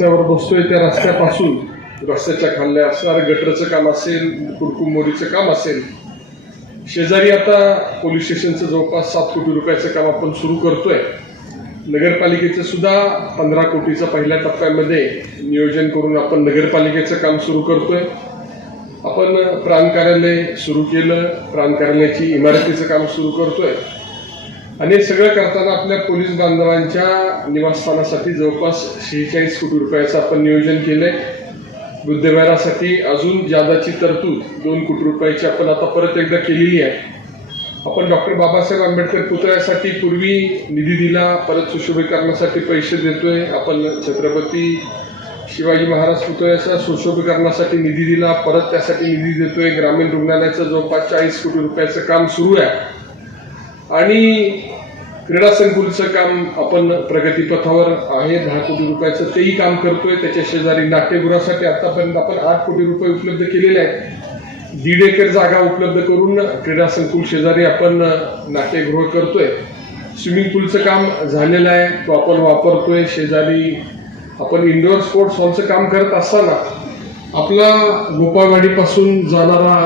रस्त्यावर बसतोय त्या रस्त्यापासून. रस्त्याच्या खाल्ल्या असणार गटरचं काम असेल कुरकुमोरीचं काम असेल. शेजारी आता पोलीस स्टेशनचं जवळपास सात कोटी रुपयाचं काम आपण सुरू करतोय. नगरपालिकेचं सुद्धा पंधरा कोटीचं पहिल्या टप्प्यामध्ये नियोजन करून आपण नगरपालिकेचं काम सुरू करतोय. आपण प्राण कार्यालय सुरू केलं प्राण कार्यालयाची इमारतीचं काम सुरू करतोय. आणि हे सगळं करताना आपल्या पोलीस बांधवांच्या निवासस्थानासाठी जवळपास शेहेचाळीस कोटी रुपयाचं आपण नियोजन केलंय. बुद्धविहारासाठी अजून जादाची तरतूद दोन कोटी रुपयाची आपण आता परत एकदा केलेली आहे. आपण डॉक्टर बाबासाहेब आंबेडकर पुतळ्यासाठी पूर्वी निधी दिला परत सुशोभीकरणासाठी पैसे देतोय. आपण छत्रपती शिवाजी महाराज पुतळ्याचा सुशोभीकरणासाठी निधी दिला परत त्यासाठी निधी देतोय. ग्रामीण रुग्णालयाचं जवळपास चाळीस कोटी रुपयाचं काम सुरू आहे. आणि क्रीडा संकुलचं काम आपण प्रगतीपथावर आहे दहा कोटी रुपयाचं तेही काम करतोय. त्याच्या शेजारी नाट्यगृहासाठी आतापर्यंत आपण आठ कोटी रुपये उपलब्ध केलेले आहेत. दीड एकर जागा उपलब्ध करून क्रीडा संकुल शेजारी आपण नाट्यगृह करतोय. स्विमिंग पूलचं काम झालेलं आहे तो आपण वापरतोय. शेजारी आपण इंडोर स्पोर्ट्स हॉलचं काम करत असताना आपला गोपाळवाडीपासून जाणारा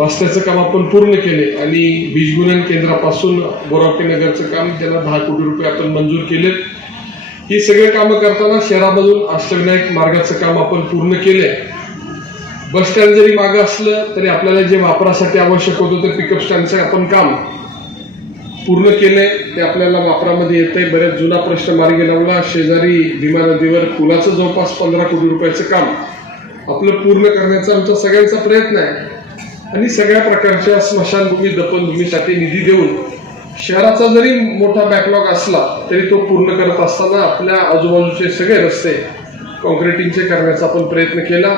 रस्त्याचं काम आपण पूर्ण केले आणि बीजगुणन केंद्रापासून बोरावटी नगरचं काम त्याला दहा कोटी रुपये आपण मंजूर केलेत ही सगळे कामं करताना शहरामधून अष्टविनायक मार्गाचं काम आपण पूर्ण केले बस स्टँड जरी मागं असलं तरी आपल्याला जे वापरासाठी आवश्यक होतं ते पिकअप स्टँडचं आपण काम पूर्ण केले ते आपल्याला वापरामध्ये येतंय. बऱ्याच जुना प्रश्न मार्गी लावला. शेजारी भीमा नदीवर पुलाचं जवळपास पंधरा कोटी रुपयाचं काम आपलं पूर्ण करण्याचा आमचा सगळ्यांचा प्रयत्न आहे. आणि सगळ्या प्रकारच्या स्मशानभूमी दफनभूमीसाठी निधी देऊन शहराचा जरी मोठा बॅकलॉग असला तरी तो पूर्ण करत असताना आपल्या आजूबाजूचे सगळे रस्ते कॉन्क्रिटिंगचे करण्याचा आपण प्रयत्न केला.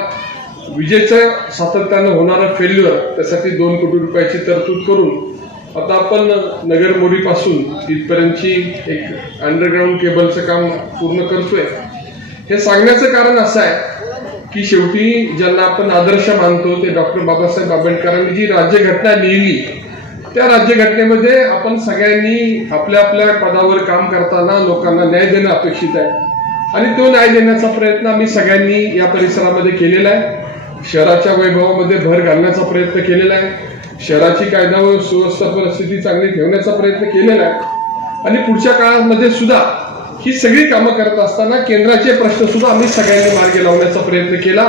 विजेचं सातत्यानं होणारं फेल्युअर त्यासाठी दोन कोटी रुपयाची तरतूद करून आता आपण नगर मोरीपासून तिथपर्यंतची एक अंडरग्राऊंड केबलचं काम पूर्ण करतोय. हे सांगण्याचं कारण असं आहे की शेवटी ज्यांना आपण आदर्श मानतो ते डॉक्टर बाबासाहेब आंबेडकरांनी जी राज्यघटना लिहिली त्या राज्यघटनेमध्ये आपण सगळ्यांनी आपल्या आपल्या पदावर काम करताना लोकांना न्याय देणं अपेक्षित आहे. आणि तो न्याय देण्याचा प्रयत्न आम्ही सगळ्यांनी या परिसरामध्ये केलेला आहे. शहराच्या वैभवामध्ये भर घालण्याचा प्रयत्न केलेला आहे. शहराची कायदा व सुव्यवस्था परिस्थिती चांगली ठेवण्याचा प्रयत्न केलेला आहे. आणि पुढच्या काळामध्ये सुद्धा ही सगळी कामं करत असताना केंद्राचे प्रश्न सुद्धा आम्ही सगळ्यांनी मार्गी लावण्याचा प्रयत्न केला.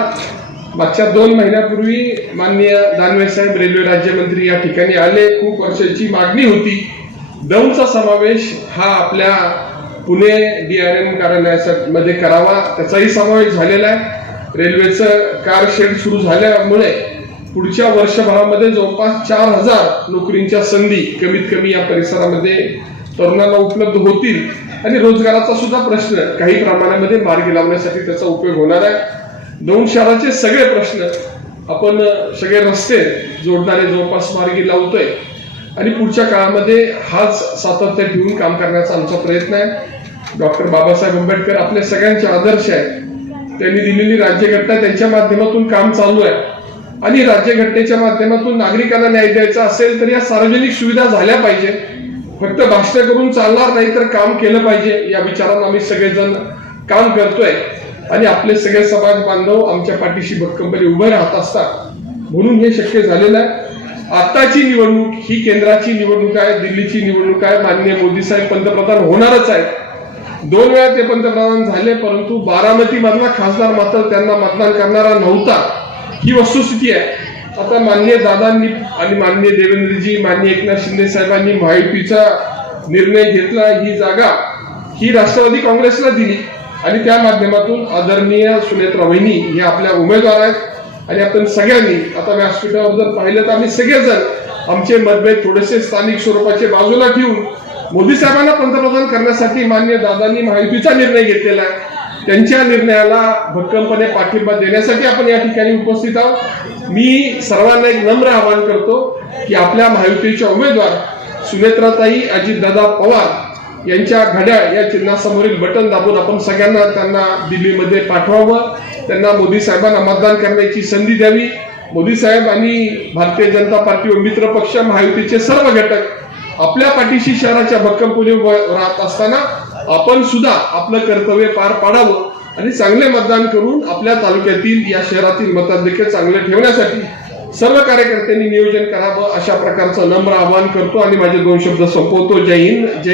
मागच्या दोन महिन्यापूर्वी माननीय दानवे साहेब रेल्वे राज्यमंत्री या ठिकाणी आले. खूप वर्षाची मागणी होती. दौंडचा समावेश हा आपल्या पुणे डी आर एम कार्यालयामध्ये करावा त्याचाही समावेश झालेला आहे. रेल्वेचं कार शेड सुरू झाल्यामुळे पुढच्या वर्षभरामध्ये जवळपास चार हजार नोकरींच्या संधी कमीत कमी या परिसरामध्ये तरुणांना उपलब्ध होतील. आणि रोजगाराचा सुद्धा प्रश्न काही प्रमाणामध्ये मार्गी लावण्यासाठी त्याचा उपयोग होणार आहे. दोन शहराचे सगळे प्रश्न आपण सगळे रस्ते जोडणारे जवळपास मार्गी लावतोय. आणि पुढच्या काळामध्ये हाच सातत्य ठेवून काम करण्याचा आमचा प्रयत्न आहे. डॉक्टर बाबासाहेब आंबेडकर आपले सगळ्यांचे आदर्श आहे त्यांनी दिलेली राज्यघटना त्यांच्या माध्यमातून काम चालू आहे. आणि राज्यघटनेच्या माध्यमातून नागरिकांना न्याय द्यायचा असेल तर या सार्वजनिक सुविधा झाल्या पाहिजे फक्त भाष्य करून चालणार नाही तर काम केलं पाहिजे या विचारानं आम्ही सगळेजण काम करतोय. आणि आपले सगळे समाज बांधव आमच्या पाठीशी भक्कमपणे उभे राहत असतात. म्हणून हे शक्य झालेलं आहे. आताची निवडणूक ही केंद्राची निवडणूक आहे दिल्लीची निवडणूक आहे माननीय मोदी साहेब पंतप्रधान होणारच आहेत. दोन वेळा ते पंतप्रधान झाले परंतु बारामती मधला खासदार मात्र त्यांना मतदान करणारा नव्हता. ही वस्तुस्थिती आहे. आता माननीय दादांनी आणि माननीय देवेंद्रजी माननीय एकनाथ शिंदे साहेबांनी महायुतीचा निर्णय घेतला. ही जागा ही राष्ट्रवादी काँग्रेसला दिली आणि त्या माध्यमातून आदरणीय सुनेत्रा वहिनी हे आपल्या उमेदवार आहेत. आणि आपण सगळ्यांनी आता व्यासपीठावर जर पाहिलं तर आम्ही सगळेजण आमचे मतभेद थोडेसे स्थानिक स्वरूपाचे बाजूला ठेवून मोदी साहेबांना पंतप्रधान करण्यासाठी मान्य दादांनी महायुतीचा निर्णय घेतलेला आहे. त्यांच्या निर्णयाला भक्कमपणे पाठिंबा देण्यासाठी आपण या ठिकाणी उपस्थित आहोत. मी सर्वांना एक नम्र आवाहन करतो की आपल्या महायुतीच्या उमेदवार सुनेत्राताई अजितदादा पवार यांच्या घड्याळ या चिन्हासमोरील बटन दाबून आपण सगळ्यांना त्यांना दिल्लीमध्ये पाठवावं. त्यांना मोदी साहेबांना मतदान करण्याची संधी द्यावी. मोदी साहेब आणि भारतीय जनता पार्टी व मित्र पक्ष महायुतीचे सर्व घटक आपल्या पाठीशी शहराच्या भक्कमपणे उभं राहत असताना आपण सुद्धा आपलं कर्तव्य पार पाडावं आणि चांगले मतदान करून आपल्या तालुक्यातील या शहरातील मताधिक्य चांगले ठेवण्यासाठी सर्व कार्यकर्त्यांनी नियोजन करावं अशा प्रकारचं नम्र आवाहन करतो आणि माझे दोन शब्द संपवतो. जय हिंद जय